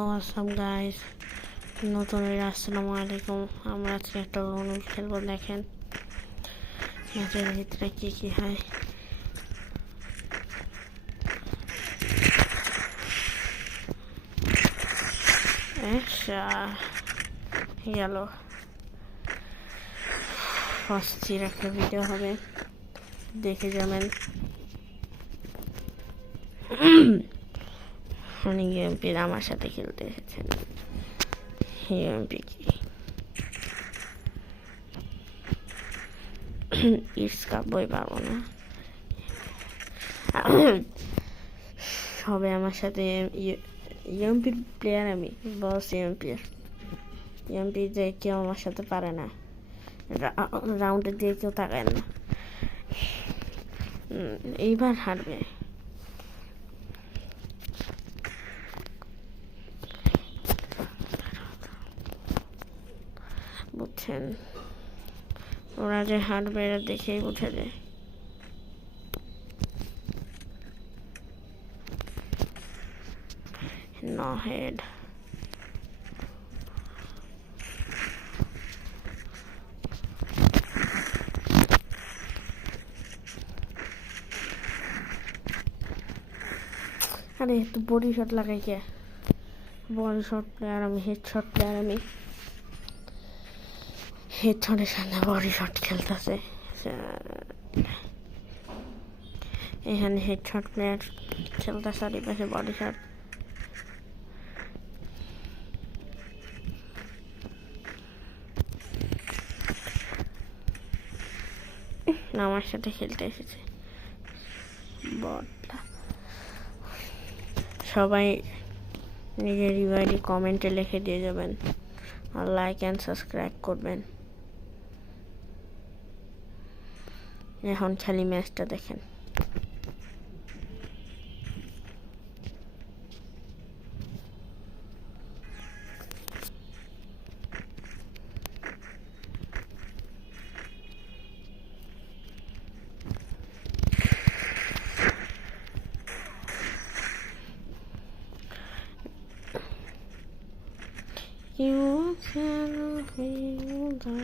WhatsApp guys, নতুন আসসালামু আলাইকুম। আমরা আজকে একটা অনুল খেলবো। দেখেন ম্যাচের ভিতরে কি কি হয়। গেল অস্থির একটা ভিডিও হবে, দেখে যাবেন। উনি ইউএমপির আমার সাথে খেলতে এসেছেন। ইউএমপি কি ইটস কাপ বই পাবো না, সবে আমার সাথে ইউএমপির প্লেয়ার, আমি বস ইউএমপি যে কেউ আমার সাথে পারে না, রাউন্ডের দিয়ে কেউ তাকায় না। এইবার হারবে। বুঝছেন, ওরা যে হারবে এরা দেখেই বুঝে যায়। No head. আরে তো বডি শট লাগাই কে? বডি শট প্লেয়ার আমি, হেড শট প্লেয়ার আমি। হেড শটের সামনে বডি শট খেলতেছে। এখানে হেড শট প্লেয়ার খেলতেছে, আর এই পাশে বডি শট। আমার সাথে খেলতে এসেছে বটটা। সবাই নিজের রিভাইডি কমেন্টে লিখে দিয়ে যাবেন, আর লাইক অ্যান্ড সাবস্ক্রাইব করবেন। এখন খালি ম্যাচটা দেখেন। You can feel the